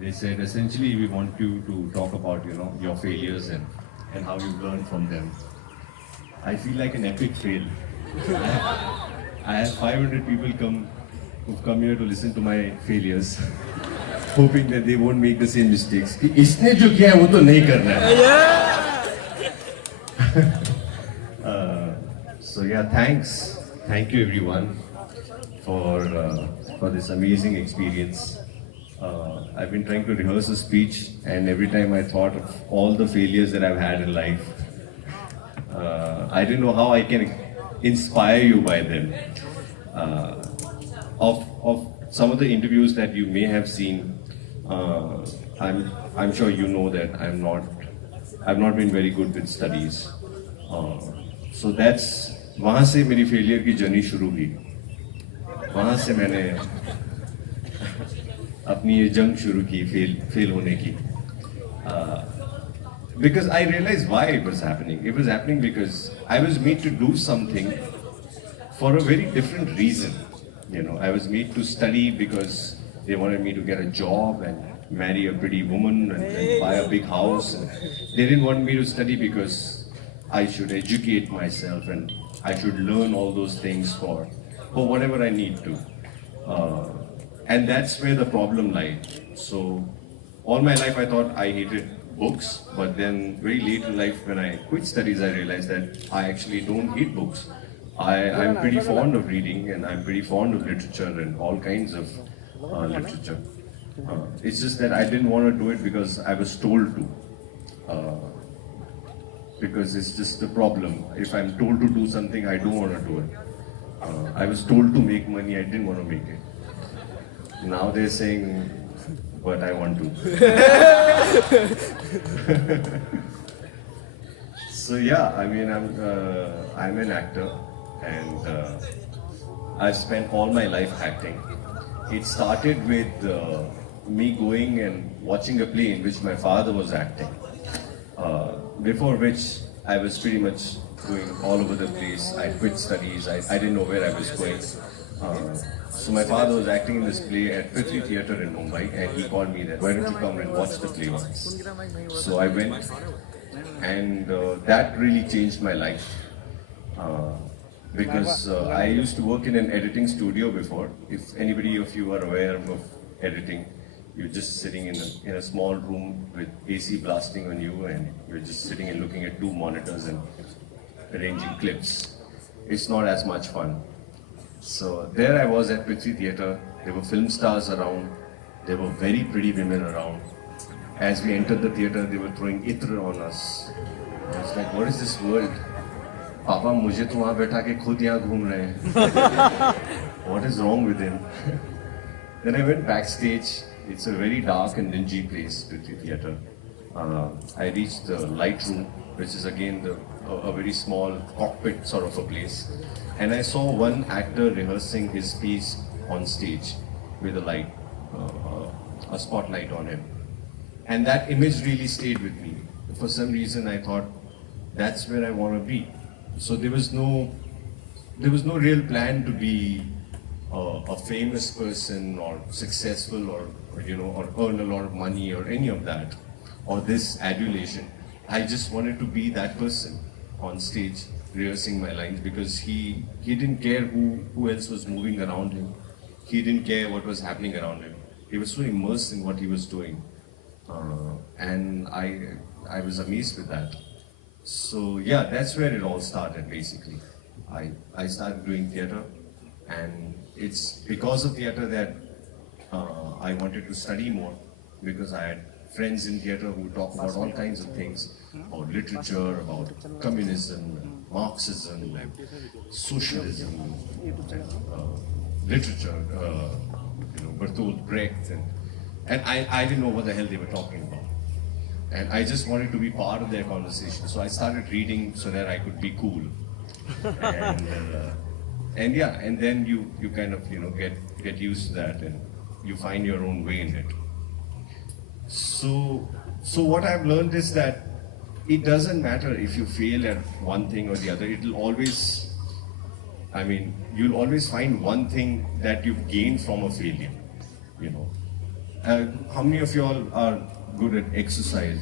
They said essentially we want you to talk about your failures and how you've learned from them. I feel like an epic fail. I have 500 people who've come here to listen to my failures, hoping that they won't make the same mistakes. कि इसने जो किया है वो तो नहीं करना है. So yeah, thank you everyone for this amazing experience. I've been trying to rehearse a speech, and every time I thought of all the failures that I've had in life, I didn't know how I can inspire you by them. Of some of the interviews that you may have seen, I'm sure you know that I've not been very good with studies. So that's वहाँ से मेरी failure की journey शुरू हुई. वहाँ से मैंने अपनी ये जंग शुरू की फेल होने की. Because I realized why it was happening. It was happening because I was made to do something for a very different reason. I was made to study because they wanted me to get a job and marry a pretty woman and buy a big house. And they didn't want me to study because I should educate myself and I should learn all those things for whatever I need to. And that's where the problem lied. So all my life I thought I hated books, but then very late in life when I quit studies, I realized that I actually don't hate books. I'm pretty fond of reading, and I'm pretty fond of literature and all kinds of literature. It's just that I didn't want to do it because I was told to. Because it's just the problem. If I'm told to do something, I don't want to do it. I was told to make money, I didn't want to make it. Now they're saying, but I want to. So yeah, I mean, I'm an actor, and I've spent all my life acting. It started with me going and watching a play in which my father was acting. Before which I was pretty much going all over the place. I quit studies. I didn't know where I was going. So my father was acting in this play at Prithvi Theatre in Mumbai, and he called me that, why don't you come and watch the play once? So I went, and that really changed my life. Because I used to work in an editing studio before. If anybody of you are aware of editing, you're just sitting in a small room with AC blasting on you, and you're just sitting and looking at two monitors and arranging clips. It's not as much fun. So there I was at Prithvi Theatre. There were film stars around. There were very pretty women around. As we entered the theatre, they were throwing itra on us. I was like, what is this world? Papa, मुझे तो वहाँ बैठा के खुद यहाँ घूम रहे हैं. What is wrong with him? Then I went backstage. It's a very dark and dingy place, Prithvi Theatre. I reached the light room, which is again a very small cockpit sort of a place. And I saw one actor rehearsing his piece on stage with a light, a spotlight on him. And that image really stayed with me. For some reason I thought, that's where I want to be. So there was no real plan to be a famous person or successful or earn a lot of money or any of that, or this adulation. I just wanted to be that person on stage rehearsing my lines, because he didn't care who else was moving around him. He didn't care what was happening around him. He was so immersed in what he was doing. And I was amazed with that. So yeah, that's where it all started basically. I started doing theatre, and it's because of theatre that I wanted to study more, because I had friends in theatre who talk about all kinds of things, about literature, about communism, Marxism, socialism, literature, Bertolt Brecht, and I didn't know what the hell they were talking about. And I just wanted to be part of their conversation, so I started reading so that I could be cool. And yeah, and then you kind of get used to that, and you find your own way in it. So what I've learned is that it doesn't matter if you fail at one thing or the other. It'll always, you'll always find one thing that you've gained from a failure. How many of you all are good at exercise?